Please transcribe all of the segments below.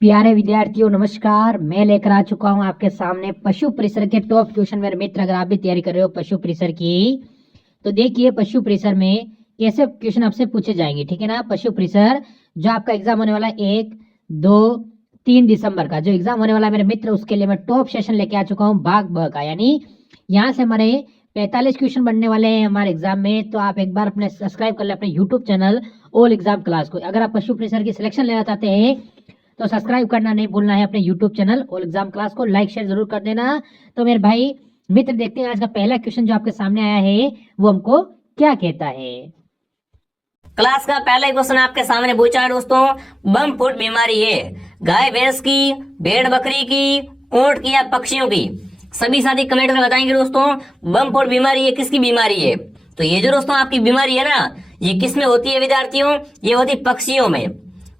प्यारे विद्यार्थियों नमस्कार। मैं लेकर आ चुका हूं आपके सामने पशु परिसर के टॉप क्वेश्चन। मेरे मित्र, अगर आप भी तैयारी कर रहे हो पशु परिसर की, तो देखिए पशु परिसर में कैसे क्वेश्चन आपसे पूछे जाएंगे, ठीक है ना। पशु परिसर जो आपका एग्जाम होने वाला है 1, 2, 3 दिसंबर का जो एग्जाम होने वाला है मेरे मित्र, उसके लिए मैं टॉप सेशन लेके आ चुका हूँ भाग ब का। यानी यहाँ से हमारे 45 क्वेश्चन बनने वाले हैं हमारे एग्जाम में। तो आप एक बार अपने सब्सक्राइब कर ले अपने YouTube channel all exam class को। अगर आप पशु परिसर की सिलेक्शन लेना चाहते हैं तो सब्सक्राइब करना नहीं भूलना है अपने YouTube channel all exam class को। लाइक शेयर जरूर कर देना। तो मेरे भाई मित्र, देखते हैं आज का पहला क्वेश्चन जो आपके सामने आया है वो हमको क्या कहता है। क्लास का पहला क्वेश्चन आपके सामने पूछा है दोस्तों। बम फुट बीमारी है गाय भैंस की, भेड़ बकरी की, ऊंट की या पक्षियों की? सभी साथी कमेंट में बताएंगे दोस्तों बम फुट बीमारी है किसकी बीमारी है। तो ये जो दोस्तों आपकी बीमारी है ना, ये किस में होती है विद्यार्थियों? ये होती है पक्षियों में।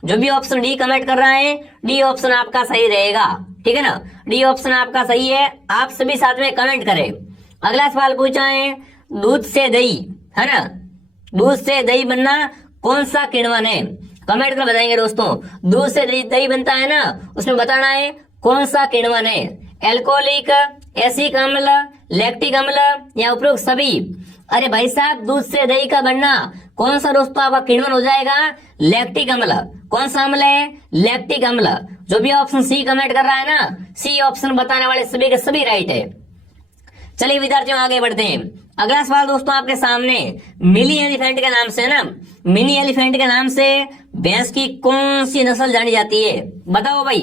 जो भी ऑप्शन डी कमेंट कर रहा है, डी ऑप्शन आपका सही रहेगा, ठीक है ना। डी ऑप्शन आपका सही है। आप सभी साथ में कमेंट करें। अगला सवाल पूछा है, दूध से दही, है ना, दूध से दही बनना कौन सा किण्वन है? कमेंट कर बताएंगे दोस्तों। दूध से दही बनता है ना, उसमें बताना है कौन सा किण्वन है। एल्कोहलिक, एसिक अम्ल, लैक्टिक अम्ल या उपरोक्त सभी? अरे भाई साहब, दूध से दही का बनना कौन सा दोस्तों आपका किण्वन हो जाएगा? लैक्टिक अम्ल। कौन सा अम्ल है? लैक्टिक अम्ल। जो भी ऑप्शन सी कमेंट कर रहा है ना, सी ऑप्शन बताने वाले सभी के सभी राइट है। चलिए विद्यार्थियों आगे बढ़ते हैं। अगला सवाल दोस्तों आपके सामने, मिनी एलिफेंट के नाम से ना, मिनी एलिफेंट के नाम से भैंस की कौन सी नस्ल जानी जाती है? बताओ भाई,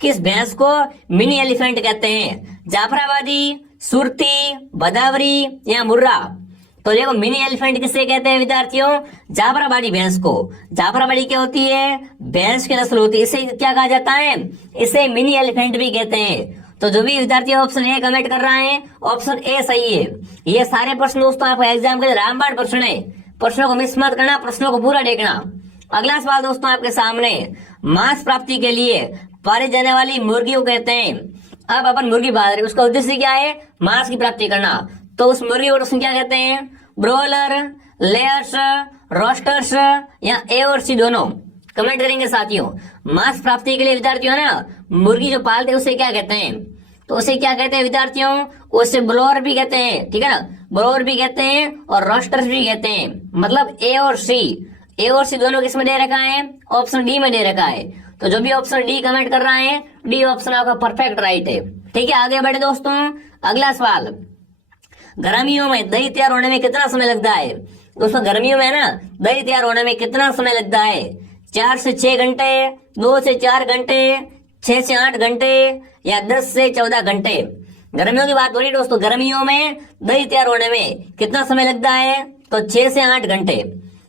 किस भैंस को मिनी एलिफेंट कहते हैं? जाफराबादी, सुरती, भदावरी या मुर्रा? तो देखो, मिनी एलिफेंट किसे कहते हैं विद्यार्थियों? जाफराबादी भैंस को। जाफराबादी क्या होती है? भैंस की नस्ल होती है। इसे क्या कहा जाता है? इसे मिनी एलिफेंट भी कहते हैं। तो जो भी विद्यार्थी ऑप्शन ए कमेंट कर रहा है, ऑप्शन ए सही है। ये सारे प्रश्न दोस्तों आपका एग्जाम के लिए रामबाण प्रश्न है। प्रश्नों को मिस मत करना, प्रश्नों को पूरा देखना। अगला सवाल दोस्तों आपके सामने, मांस प्राप्ति के लिए पाली जाने वाली मुर्गी को कहते हैं। अब अपन मुर्गी बात रहे, उसका उद्देश्य क्या है? मांस की प्राप्ति करना। तो उस मुर्गी को दोस्तों क्या कहते हैं? ब्रोलर, लेयर्स, रोस्टर्स या ए और सी दोनों? कमेंट करेंगे साथियों। मांस प्राप्ति के लिए विद्यार्थियों ना, मुर्गी जो पालते हैं उसे क्या कहते हैं? तो उसे क्या कहते हैं विद्यार्थियों? उसे ब्रोलर भी कहते हैं, ठीक है ना, ब्रोलर भी कहते हैं और रोस्टर्स भी कहते हैं। मतलब ए और सी, ए और सी दोनों किस में दे रखा है? ऑप्शन डी में दे रखा है। तो जो भी ऑप्शन डी कमेंट कर रहा है, डी ऑप्शन आपका परफेक्ट राइट है। ठीक है, आगे बढ़े दोस्तों। अगला सवाल, गर्मियों में दही तैयार होने में कितना समय लगता है? दोस्तों गर्मियों में ना दही तैयार होने में कितना समय लगता है? 4 से 6 घंटे, 2 से 4 घंटे, 6 से 8 घंटे या 10 से 14 घंटे? गर्मियों की बात हो रही है दोस्तों। गर्मियों में दही तैयार होने में कितना समय लगता है? तो 6 से 8 घंटे।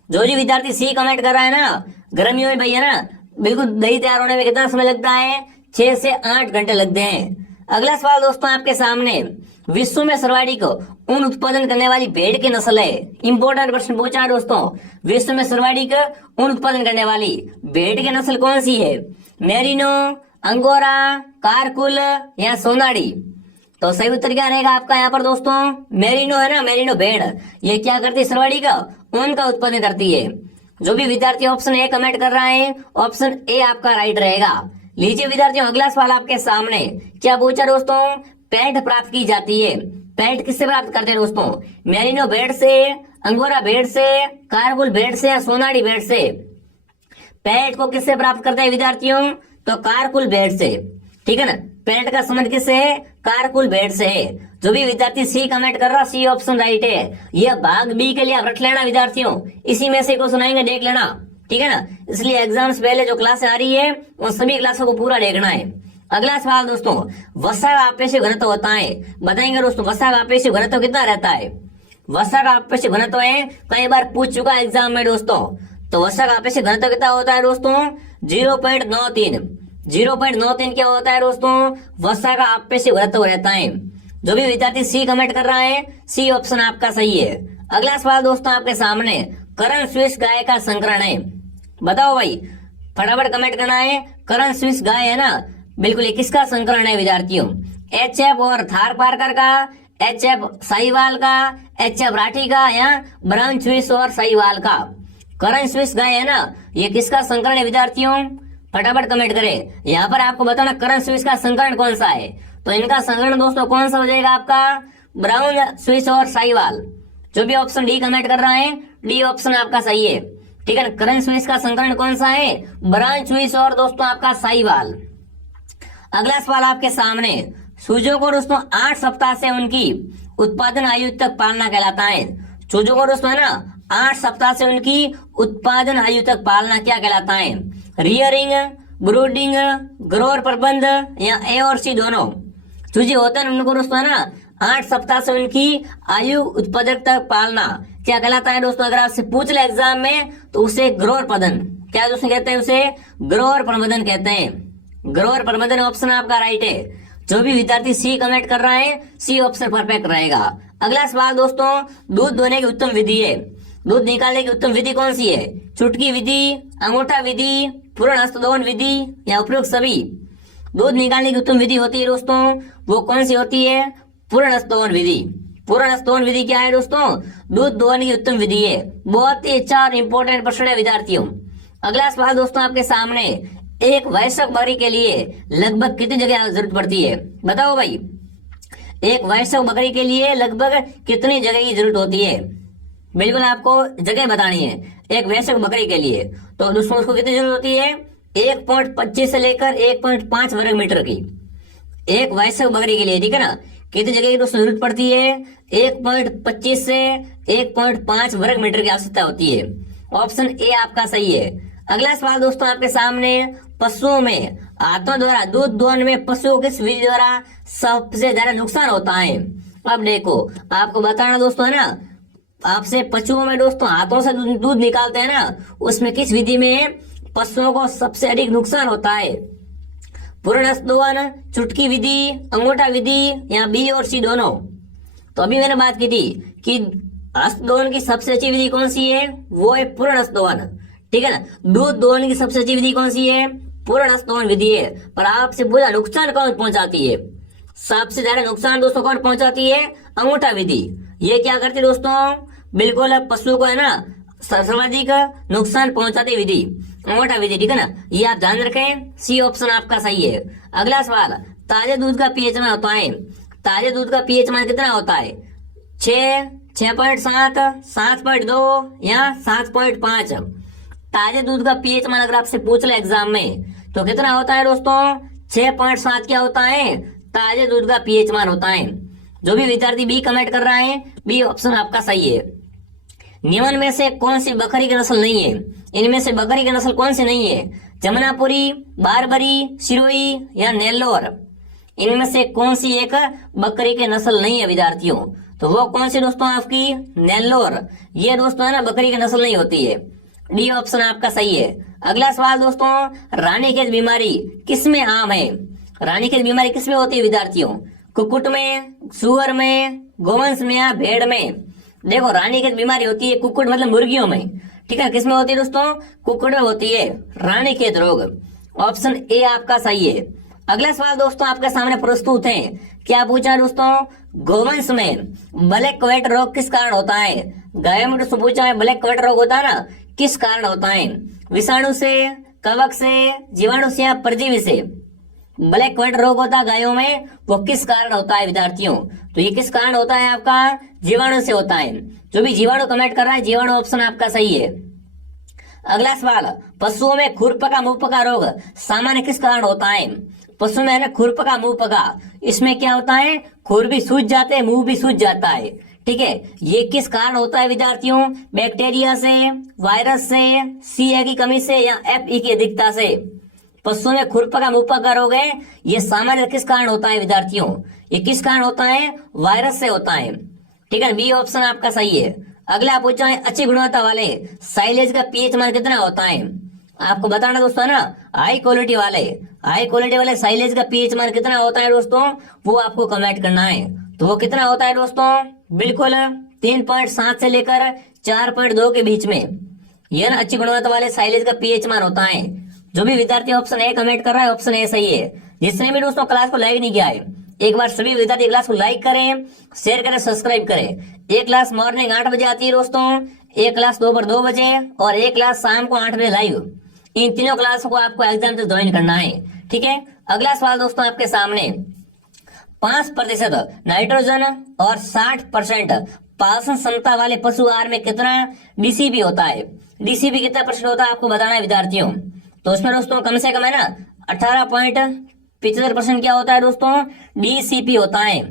जो जी विद्यार्थी सी कमेंट कर रहा है ना, गर्मियों में भैया ना बिल्कुल दही तैयार होने में कितना समय लगता है? 6 से 8 घंटे लगते हैं। अगला सवाल दोस्तों आपके सामने, विश्व में सर्वाधिक ऊन उत्पादन करने वाली भेड़ की नस्ल है। इंपोर्टेंट प्रश्न पूछा है दोस्तों। विश्व में सर्वाधिक ऊन उत्पादन करने वाली भेड़ की नस्ल कौन सी है? मेरिनो, अंगोरा, कारकुल या सोनाड़ी? तो सही उत्तर क्या रहेगा आपका यहाँ पर दोस्तों? मेरिनो है ना, मेरिनो भेड़। ये क्या करती है? सर्वाधिक ऊन का उत्पादन करती है। जो भी विद्यार्थी ऑप्शन ए कमेंट कर रहा है, ऑप्शन ए आपका राइट रहेगा। लीजिए विद्यार्थियों, अगला सवाल आपके सामने क्या पूछा दोस्तों? पैंट प्राप्त की जाती है। पैंट किससे प्राप्त करते हैं दोस्तों? मेरिनो भेड़ से, अंगोरा भेड़ से, कारकुल भेड़ से या सोनाड़ी भेड़ से? पैंट को किससे प्राप्त करते हैं विद्यार्थियों? तो कारकुल भेड़ से, ठीक है ना। पैंट का संबंध किससे है? कारकुल भेड़ से है। जो भी विद्यार्थी सी कमेंट कर रहा, सी ऑप्शन राइट है। यह भाग बी के लिए आप रख लेना विद्यार्थियों, इसी में से को सुनाएंगे, देख लेना, ठीक है ना। इसलिए एग्जाम से पहले जो क्लास आ रही है उन सभी क्लासों को पूरा देखना है। अगला सवाल दोस्तों, वसा का आपेक्षिक घनत्व होता है। बताएंगे दोस्तों, वसा का आपेक्षिक घनत्व कितना रहता है? वसा का आपेक्षिक घनत्व है, कई बार पूछ चुका है एग्जाम में दोस्तों। तो वसा का आपेक्षिक घनत्व कितना होता है दोस्तों? 0.93। 0.93 क्या होता है दोस्तों? वसा का आपेक्षिक घनत्व रहता है। जो भी विद्यार्थी सी कमेंट कर रहा है, सी ऑप्शन आपका सही है। अगला सवाल दोस्तों आपके सामने, करण स्विस गाय का संकरण है। बताओ भाई, फटाफट कमेंट करना है। करण स्विस गाय है ना, बिल्कुल ये किसका संकरण है विद्यार्थियों? एच.एफ और थार पारकर का, एच.एफ साहिवाल का, एच.एफ राठी का या ब्राउन स्विस और साहिवाल का? करण स्विस गाय है ना, ये किसका संकरण है विद्यार्थियों? फटाफट कमेंट करें। यहाँ पर आपको बताना करंट स्विच का संस्करण कौन सा है। तो इनका संस्करण दोस्तों कौन सा हो जाएगा आपका, ब्राउन स्विच और साहीवाल। जो भी ऑप्शन डी कमेंट कर रहा है, डी ऑप्शन आपका सही है। ठीक है, करंट स्विच का संस्करण कौन सा है, ब्राउन स्विच और दोस्तों आपका साहीवाल। अगला सवाल आपके सामने, चूजों को दोस्तों 8 सप्ताह से उनकी उत्पादन आयु तक पालना कहलाता है। चूजों को दोस्तों है ना 8 सप्ताह से उनकी उत्पादन आयु तक पालना क्या कहलाता है, रियरिंग, ब्रूडिंग, ग्रोअर प्रबंध या ए और सी दोनों। चूजे होते हैं उनको दोस्तों है ना 8 सप्ताह से उनकी आयु उत्पादक तक पालना क्या कहलाता है दोस्तों। अगर आपसे पूछ ले एग्जाम में तो उसे ग्रोअर प्रबंधन क्या दोस्तों कहते हैं, उसे ग्रोअर प्रबंधन कहते हैं। ग्रोअर प्रबंधन ऑप्शन आपका राइट है। जो भी विद्यार्थी सी कमेंट कर रहा है, सी ऑप्शन परफेक्ट रहेगा। अगला सवाल दोस्तों, दूध दोहने की उत्तम विधि है। दूध निकालने की उत्तम विधि कौन सी है, चुटकी विधि, अंगूठा विधि, पूर्ण हस्तदोहन विधि या उपयुक्त सभी। दूध निकालने की उत्तम विधि होती है दोस्तों, वो कौन सी होती है, पूर्ण हस्तदोहन विधि। पूर्ण हस्तदोहन विधि क्या है दोस्तों, दूध दोहने की उत्तम विधि है। बहुत ही अच्छा और इंपॉर्टेंट प्रश्न है विद्यार्थियों। अगला सवाल दोस्तों आपके सामने, एक वयस्क बकरी के लिए लगभग कितनी जगह जरूरत पड़ती है, बताओ भाई। एक वयस्क बकरी के लिए लगभग कितनी जगह की जरूरत होती है, बिल्कुल आपको जगह बतानी है। एक वयस्क बकरी के लिए तो दोस्तों उसको कितनी जरूरत होती है, 1.25 से लेकर 1.5 वर्ग मीटर की। एक वयस्क बकरी के लिए, ठीक है ना, कितनी जगह की दोस्तों जरूरत पड़ती है, 1.25 से 1.5 वर्ग मीटर की आवश्यकता होती है। ऑप्शन ए आपका सही है। अगला सवाल दोस्तों आपके सामने, पशुओं में हाथों द्वारा दूध दोहन में पशुओं किस विधि द्वारा सबसे ज्यादा नुकसान होता है। अब देखो आपको बताना दोस्तों है ना, आपसे पशुओं में दोस्तों हाथों से दूध निकालते हैं ना, उसमें किस विधि में पशुओं को सबसे अधिक नुकसान होता है, पूर्ण हस्तदोहन, चुटकी विधि, अंगूठा विधि या बी और सी दोनों। तो अभी मैंने बात की थी कि हस्तदोहन की सबसे अच्छी विधि कौन सी है, वो है पूर्ण हस्तदोहन। ठीक है ना, दूध दोहन की सबसे अच्छी विधि कौन सी है, पूर्ण हस्तदोहन विधि है। पर आपसे पूरा नुकसान कौन पहुंचाती है, सबसे ज्यादा नुकसान दोस्तों कौन पहुंचाती है, अंगूठा विधि। ये क्या करती है दोस्तों, बिल्कुल पशु को है ना सर्वाधिक नुकसान पहुंचाती विधि अंगूठा विधि। ठीक है ना, ये आप ध्यान रखें, सी ऑप्शन आपका सही है। अगला सवाल, ताजे दूध का पीएच मान होता है, ताजे दूध का पीएच मान कितना होता है, 6, 6.7, 7.2 या 7.5। ताजे दूध का पीएच मान अगर आपसे पूछ ले एग्जाम में तो कितना होता है दोस्तों, 6.7 क्या होता है, ताजे दूध का पीएच मान होता है। जो भी विद्यार्थी बी कमेंट कर रहा है, बी ऑप्शन आपका सही है। निम्न में से कौन सी बकरी की नस्ल नहीं है, इनमें से बकरी की नस्ल कौन सी नहीं है, जमुनापुरी, बारबरी, सिरोही या नेल्लोर। इनमें से कौन सी एक बकरी की नस्ल नहीं है विद्यार्थियों, तो वो कौन सी दोस्तों आपकी, नेल्लोर। ये दोस्तों है ना बकरी की नस्ल नहीं होती है, डी ऑप्शन आपका सही है। अगला सवाल दोस्तों, रानीखेत बीमारी किसमें आम है, रानीखेत बीमारी किसमें होती है विद्यार्थियों, कुक्कुट में, सुअर में, गोवंश में या भेड़ में। देखो रानीखेत बीमारी होती है कुक्कुट मतलब मुर्गियों में। ठीक है, किसमें होती है दोस्तों, कुक्कुट में होती है रानीखेत रोग। ऑप्शन ए आपका सही है। अगला सवाल दोस्तों आपके सामने प्रस्तुत है, क्या पूछा दोस्तों, गोवंश में ब्लैक क्वेट रोग किस कारण होता है। गायों में दोस्तों पूछा है ब्लैक क्वेट रोग होता है ना, किस कारण होता है, विषाणु से, कवक से, जीवाणु से या परजीवी से। ब्लैक क्वेट रोग होता है गायों में, वो किस कारण होता है विद्यार्थियों, तो ये किस कारण होता है आपका, जीवाणु से होता है। जो भी जीवाणु कमेंट कर रहा है, जीवाणु ऑप्शन आपका सही है। अगला सवाल, पशुओं में खुरपका मुंहपका रोग सामान्य किस कारण होता है। पशु में है ना खुरपका मुंहपका, इसमें क्या होता है, खुर भी सूज जाते हैं, मुंह भी सूज जाता है। ठीक है, ये किस कारण होता है विद्यार्थियों, बैक्टीरिया से, वायरस से, सी की कमी से या Fe की अधिकता से। पशुओं में खुरपका मुंहपका रोग है, ये सामान्य किस कारण होता है विद्यार्थियों, ये किस कारण होता है, वायरस से होता है। ठीक है, बी ऑप्शन आपका सही है। अगला पूछा है, अच्छी गुणवत्ता वाले साइलेज का पीएच मान कितना होता है। आपको बताना दोस्तों ना, हाई क्वालिटी वाले साइलेज का पीएच मान कितना होता है दोस्तों, वो आपको कमेंट करना है। तो वो कितना होता है दोस्तों, बिल्कुल 3.7 से लेकर 4.2 के बीच में। यह ना अच्छी गुणवत्ता वाले साइलेज का पीएच मान होता है। जो भी विद्यार्थी ऑप्शन ए कमेंट कर रहा है, ऑप्शन ए सही है। जिसने भी दोस्तों क्लास को लाइक नहीं किया है, एक बार सभी विद्यार्थी क्लास को लाइक करें, शेयर करें, सब्सक्राइब करें। एक क्लास मॉर्निंग 8 बजे आती है दोस्तों, एक क्लास दोपहर 2 बजे और एक क्लास शाम को 8 बजे लाइव। इन तीनों क्लासों को आपको एग्जाम तक ज्वाइन करना है। ठीक है, अगला सवाल दोस्तों आपके सामने, 5% नाइट्रोजन और 60% पाचन क्षमता वाले पशु आहार में कितना डीसीपी होता है? डीसीपी कितना परसेंट होता है आपको बताना है विद्यार्थियों। तो उसमें दोस्तों कम से कम है ना 18.75% क्या होता है दोस्तों? डीसीपी होता है।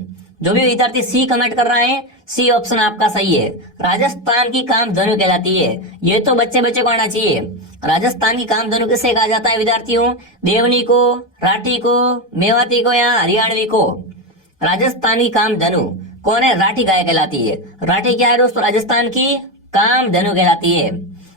जो भी विद्यार्थी सी कमेंट कर रहा है, सी ऑप्शन आपका सही है। राजस्थान की कामधेनु कहलाती है। ये तो बच्चे बच्चे को आना चाहिए। राजस्थान की कामधेनु किसे कहा जाता है विद्यार्थियों? देवनी को, राठी को, मेवाती को या हरियाणवी को? राजस्थानी कामधेनु कौन है? राठी गाय कहलाती है। राठी क्या है दोस्तों? राजस्थान की कामधेनु कहलाती है।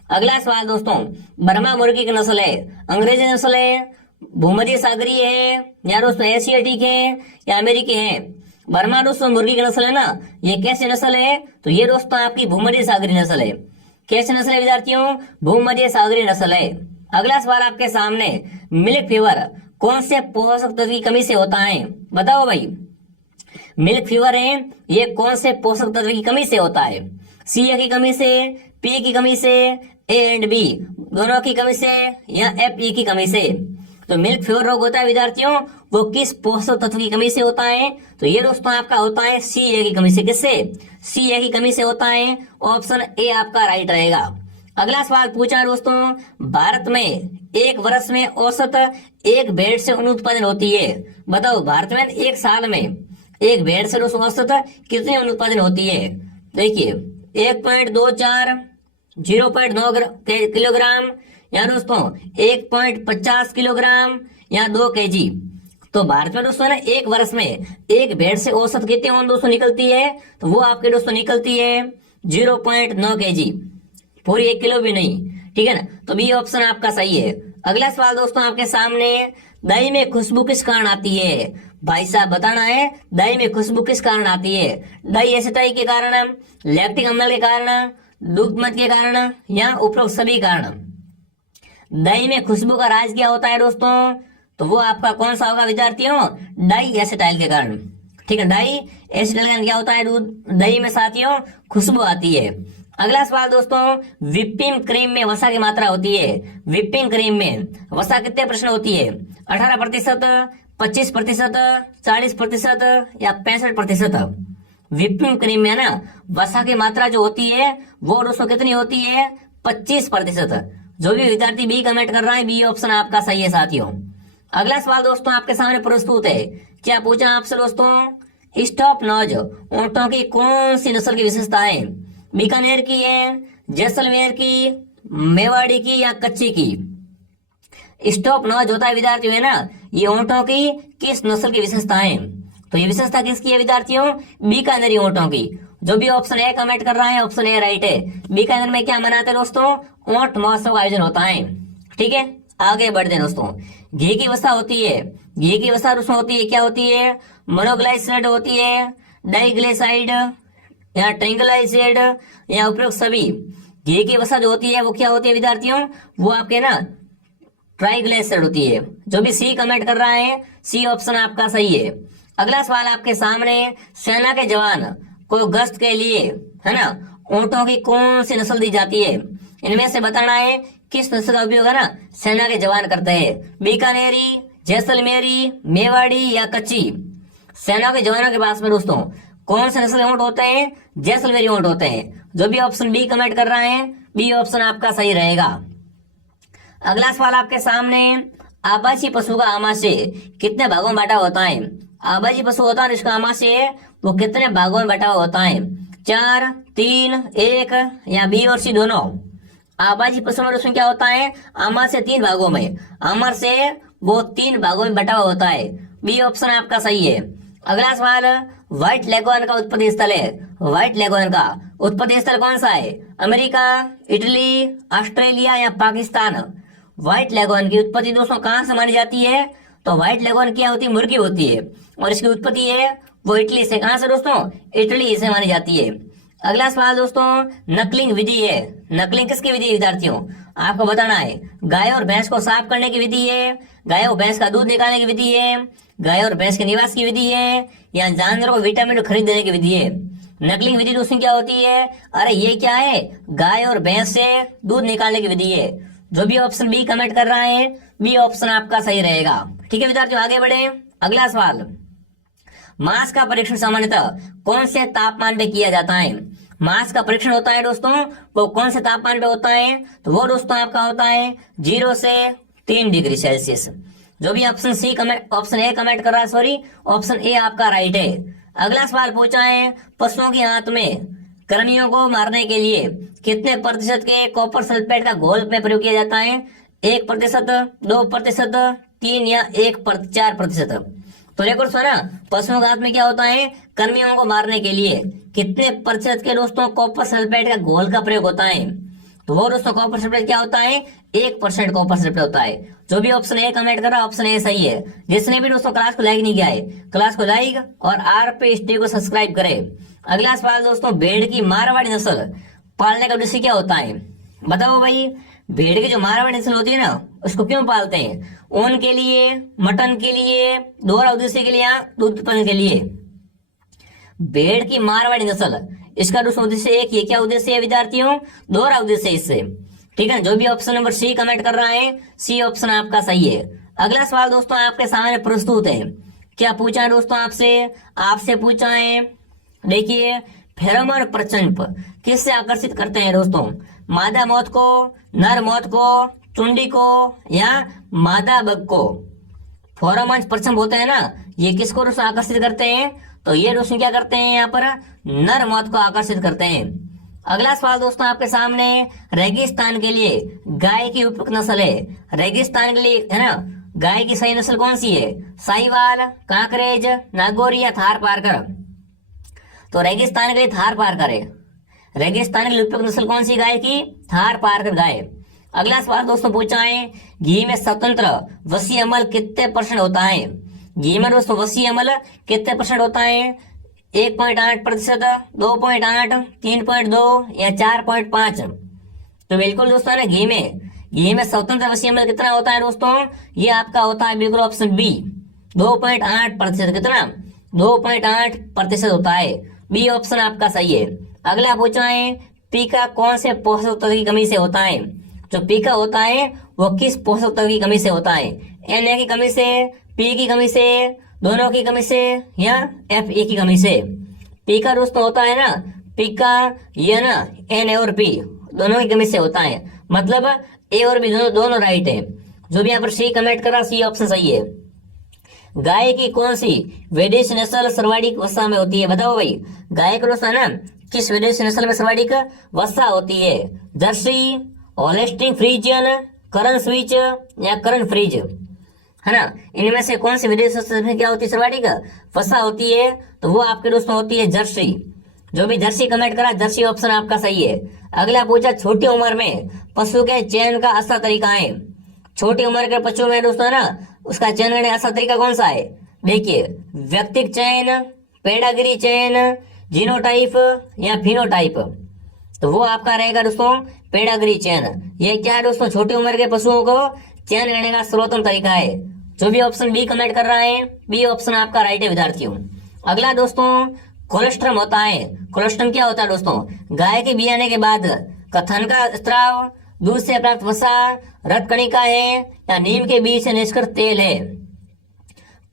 अगला सवाल दोस्तों, बर्मा मुर्गी की नस्ल है, अंग्रेजी नस्ल है, भूमध्य सागरीय है, या दोस्तों एशियाटिक है या अमेरिकी है? बर्मा दोस्तों मुर्गी की नस्ल है ना, ये कैसी नस्ल है? तो ये दोस्तों आपकी भूमध्य सागरीय नस्ल है। कैसी नस्ल है विद्यार्थियों? भूमध्य सागरीय नस्ल है। अगला सवाल आपके सामने, मिल्क फीवर कौन से पोषक तत्व की कमी से होता है? बताओ भाई, मिल्क फीवर है ये कौन से पोषक तत्व की कमी से होता है? सी की कमी से, पी की कमी से, ए एंड बी दोनों की कमी से, या एफ ई की कमी से? तो मिल्क फीवर रोग होता है विद्यार्थियों, वो किस पोषक तत्व की कमी से होता है? तो ये दोस्तों आपका होता है सी ए की कमी से। किससे? सी ए की कमी से होता है। ऑप्शन ए आपका राइट रहेगा। अगला सवाल पूछा है दोस्तों, भारत में एक वर्ष में औसत एक भेड़ से ऊन उत्पादन होती है। बताओ भारत में एक साल में एक भेड़ से दोस्तों औसत कितनी ऊन उत्पादन होती है? देखिए 1.24, 0.9 किलोग्राम, या दोस्तों 1.50 किलोग्राम, या 2 kg। तो भारत में दोस्तों ना एक वर्ष में एक भेड़ से औसत कितनी ऊन दोस्तों निकलती है? तो वो आपके दोस्तों निकलती है 0.9 kg, पूरी 1 किलो भी नहीं। ठीक है ना, तो बी ऑप्शन आपका सही है। अगला सवाल दोस्तों आपके सामने, दही में खुशबू किस कारण आती है? भाई साहब बताना है, दही में खुशबू किस कारण आती है? दही एसिटाइल के कारण, लैक्टिक अम्ल के कारण, दूध मध के कारण, या उपरोक्त सभी कारण? दही में खुशबू का राज क्या होता है दोस्तों? तो वो आपका कौन सा होगा विद्यार्थियों? डाई एसिटाइल के कारण। ठीक है, डाई एसिटाइल के कारण क्या होता है? दूध दही में साथियों खुशबू आती है। अगला सवाल दोस्तों, व्हिपिंग क्रीम में वसा की मात्रा होती है। व्हिपिंग क्रीम में वसा कितने % होती है? 18%, 25%, 40% या 65%? व्हिपिंग क्रीम में ना वसा की मात्रा जो होती है वो दोस्तों कितनी होती है? 25%। जो भी विद्यार्थी बी कमेंट कर रहा है, बी ऑप्शन आपका सही है साथियों। अगला सवाल दोस्तों आपके सामने प्रस्तुत है। क्या पूछा आपसे दोस्तों? स्टॉप नॉज ऊंटों की कौन सी नस्ल की विशेषता है? बीकानेर की है, जैसलमेर की, मेवाड़ी की, या कच्ची की? स्टॉप नॉज होता है विद्यार्थियों है ना, ये ऊंटों की किस नस्ल की विशेषता है? तो ये विशेषता किसकी है विद्यार्थियों? बीकानेरी ऊंटों की। जो भी ऑप्शन ए कमेंट कर रहा है, ऑप्शन ए राइट है। बीकानेर में क्या मनाते हैं दोस्तों? ऊंट महोत्सव का आयोजन होता है। ठीक है, आगे बढ़ते हैं दोस्तों। घी की वसा होती है, घी की वसा उसमें होती है, क्या होती है? मोनोग्लाइसराइड होती है, डाइग्लिसराइड, या ट्रिंगलाइसराइड, या उपरोक्त सभी? घी की वसा जो होती है वो क्या होती है विद्यार्थियों? वो आपके ना ट्राइग्लिसराइड होती है। जो भी सी कमेंट कर रहा है, सी ऑप्शन आपका सही है। अगला सवाल आपके सामने, सेना के जवान को गश्त के लिए है ना ऊंटों की कौन सी नस्ल दी जाती है? इनमें से बताना है किस नस्ल का उपयोग है ना सेना के जवान करते हैं? बीकानेरी, जैसलमेरी, मेवाड़ी, या कच्ची? सेना के जवानों के पास में दोस्तों कौन से नस्ल के ऊंट होते हैं? जैसलमेरी ऊंट होते हैं। जो भी ऑप्शन बी कमेंट कर रहा है, बी ऑप्शन आपका सही रहेगा। अगला सवाल आपके सामने, आवासी पशु का आमाशय कितने भागों में बांटा होता है? आवासी पशु होता है इसका आमाशय वो कितने भागों में बटा होता है? 4, 3, 1, या बी और सी दोनों? आवासी पशु में उसमें क्या होता है? आमाशय 3 भागों में, आमर से वो 3 भागों में बटा हुआ होता है। बी ऑप्शन आपका सही है। अगला सवाल, व्हाइट लेगोन का उत्पत्ति स्थल है। व्हाइट लेगोन का उत्पत्ति स्थल कौन सा है? अमेरिका, इटली, ऑस्ट्रेलिया, या पाकिस्तान? व्हाइट लेगोन की उत्पत्ति दोस्तों कहाँ से मानी जाती है? तो व्हाइट लेगोन क्या होती है? मुर्गी होती है, और इसकी उत्पत्ति है वो इटली से। कहां से दोस्तों? इटली से मानी जाती है। अगला सवाल दोस्तों, नकलिंग विधि है। नकलिंग किसकी विधि है विद्यार्थियों? आपको बताना है। गाय और भैंस को साफ करने की विधि है, गाय और भैंस का दूध निकालने की विधि है, गाय और भैंस के निवास की विधि है, या जानवरों को विटामिन खरीद देने की विधि है? नकलिंग विधि दोस्तों क्या होती है? अरे ये क्या है? गाय और भैंस से दूध निकालने की विधि है। जो भी ऑप्शन बी कमेंट कर रहा है बी ऑप्शन आपका सही रहेगा। ठीक है विद्यार्थियों, आगे बढ़े। अगला सवाल, मास का परीक्षण सामान्यतः कौन से तापमान पे किया जाता है? मास का परीक्षण होता है दोस्तों वो कौन से तापमान पे होता है? तो वो दोस्तों आपका होता है 0 से 3 डिग्री सेल्सियस। जो भी ऑप्शन ए कमेंट कर रहा है, सॉरी ऑप्शन ए आपका राइट है। अगला सवाल पूछा है, पशुओं के हाथ में कृमियों को मारने के लिए कितने प्रतिशत के कॉपर सल्फेट का घोल में प्रयोग किया जाता है? 1%, 2%, 3 या 4%? तो देखो सुना, पशुओं के हाथ में क्या होता है? कृमियों को मारने के लिए कितने प्रतिशत के दोस्तों कॉपर सल्फेट का घोल का प्रयोग होता है? तो वो दोस्तों कॉपर सल्फेट क्या होता है? 1% कॉपर सल्फेट होता है। जो भी ऑप्शन ए कमेंट कर रहा है ऑप्शन ए सही है। जिसने भी दोस्तों क्लास को लाइक नहीं किया है, क्लास को लाइक और आर पे स्टे को सब्सक्राइब करे। अगला सवाल दोस्तों, भेड़ की मारवाड़ी नस्ल पालने का उद्देश्य क्या होता है? बताओ भाई, भेड़ की जो मारवाड़ी नस्ल होती है ना उसको क्यों पालते हैं? ऊन के लिए, मटन के लिए, दोहरा उद्देश्य के लिए या दूध उत्पादन के लिए? भेड़ की मारवाड़ी नस्ल, इसका दोस्तों उद्देश्य एक ही है। क्या उद्देश्य है विद्यार्थियों? दोहरा उद्देश्य इससे। ठीक है, जो भी ऑप्शन नंबर सी कमेंट कर रहा है सी ऑप्शन आपका सही है। अगला सवाल दोस्तों आपके सामने प्रस्तुत है। क्या पूछा है दोस्तों आपसे पूछा है, देखिए, फेरोमोन प्रचंप किससे आकर्षित करते हैं दोस्तों? मादा मौत को, नर मौत को, चुंडी को या मादा बग को? फेरोमोन प्रचंप होते हैं ना, ये किसको दोस्तों आकर्षित करते हैं? तो ये दोस्तों क्या करते हैं? यहाँ पर नर मौत को आकर्षित करते हैं। अगला सवाल दोस्तों आपके सामने, रेगिस्तान के लिए गाय की उपयुक्त नस्ल है? रेगिस्तान के लिए है ना, गाय की सही नस्ल कौन सी है? साहिवाल, कांकरेज, नागौरी या थार पारकर? तो रेगिस्तान के लिए थार पारकर है। रेगिस्तान के लिए उपयुक्त नस्ल कौन सी गाय की? थार पारकर गाय। अगला सवाल दोस्तों पूछा है, घी में स्वतंत्र वसी अमल कितने % होता है? घी में दोस्तों वसी अमल कितने % होता है? 1.8%, 2.8, 3.2 या 4.5? तो बिल्कुल दोस्तों है ना, घी में स्वतंत्र वसी अमल कितना होता है दोस्तों? ये आपका होता है बिल्कुल ऑप्शन बी, 2.8%। कितना? 2.8% होता है। बी ऑप्शन आपका सही है। अगला पूछा है, पीका कौन से पोषक तत्व की कमी से होता है? जो पीका होता है वो किस पोषक तत्व की कमी से होता है? Na की कमी से, पी की कमी से, दोनों की कमी से या Fe की कमी से? पीका दोस्तों होता है ना, पीका ये ना Na और P दोनों की कमी से होता है। मतलब ए और बी दोनों राइट है। जो भी यहाँ पर सी कमेंट करा सी ऑप्शन सही है। गाय की कौन सी विदेशी नस्ल सर्वाधिक वसा में होती है? बताओ भाई, गाय का दोस्तों है ना किस विदेशी नस्ल में सर्वाधिक वसा होती है? जर्सी, होल्स्टीन फ्रीजियन, करन स्विच या करन फ्रीज? है ना, इनमें से कौन सी विदेशी नस्ल में क्या होती है सर्वाधिक वसा होती है? तो वो आपके दोस्तों होती है जर्सी। जो भी जर्सी कमेंट करा जर्सी ऑप्शन आपका सही है। अगला पूछा, छोटी उम्र में पशु के चयन का अच्छा तरीका है? छोटी उम्र के पशु में दोस्तों है ना उसका चयन करने का अच्छा तरीका कौन सा है? देखिए, व्यक्तिगत चयन, पेडागिरी चयन, जीनोटाइप या फिनोटाइप? तो वो आपका रहेगा दोस्तों पेडागिरी चयन। ये क्या है दोस्तों? छोटी उम्र के पशुओं को चयन करने का सर्वोत्तम तरीका है। जो भी ऑप्शन बी कमेंट कर रहा है बी ऑप्शन आपका राइट है विद्यार्थियों। अगला दोस्तों, कोलेस्ट्रम होता है। कोलेस्ट्रम क्या होता है दोस्तों? गाय के बियाने के बाद कथन का स्त्राव, दूध से प्राप्त वसा, रक्त कणिका है या नीम के बीज से निष्कृत तेल है?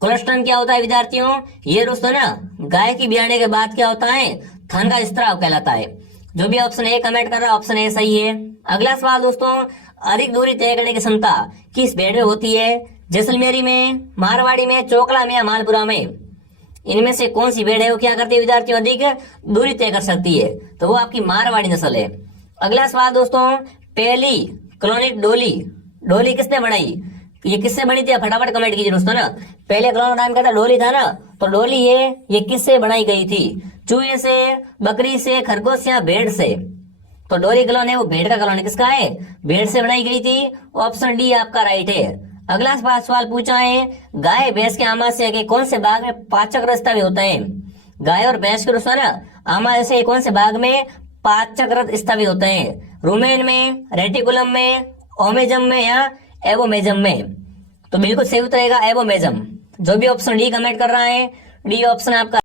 कोलेस्ट्रम क्या होता है विद्यार्थियों? ये दोस्तों ना गाय की बियाने के बाद क्या होता है? थन का स्त्राव कहलाता है। जो भी ऑप्शन ए कमेंट कर रहा है ऑप्शन ए सही है। अगला सवाल दोस्तों, अधिक दूरी तय करने की क्षमता किस भेड़ में होती है? जैसलमेरी में, मारवाड़ी में, चोकला में या मालपुरा में? इनमें से कौन सी भेड़ है वो क्या करती है विद्यार्थियों? अधिक दूरी तय कर सकती है। तो वो आपकी मारवाड़ी नस्ल है। अगला सवाल दोस्तों, पहली कॉलोनिक डोली किसने बनाई? ये किससे बनी थी? फटाफट कमेंट कीजिए दोस्तों ना। पहले कॉलोनी टाइम का था डोली था ना, तो डोली ये किससे बनाई गई थी? चूहे से, बकरी से, खरगोश या भेड़ से? तो डोली कॉलोनी है वो भेड़ का कॉलोनी किसका है? भेड़ से बनाई गई थी। ऑप्शन डी आपका राइट है। अगला सवाल पूछा है, गाय भैंस के आमाशय के कौन से भाग में पाचक रस भी होता है? गाय और भैंस के दोस्तों ना आमाशय कौन से भाग में पाचक रस स्थापित होते हैं? रुमेन में, रेटिकुलम में, ओमेजम में या एवोमेजम में? तो बिल्कुल सही उत्तर रहेगा एवोमेजम। जो भी ऑप्शन डी कमेंट कर रहा है डी ऑप्शन आपका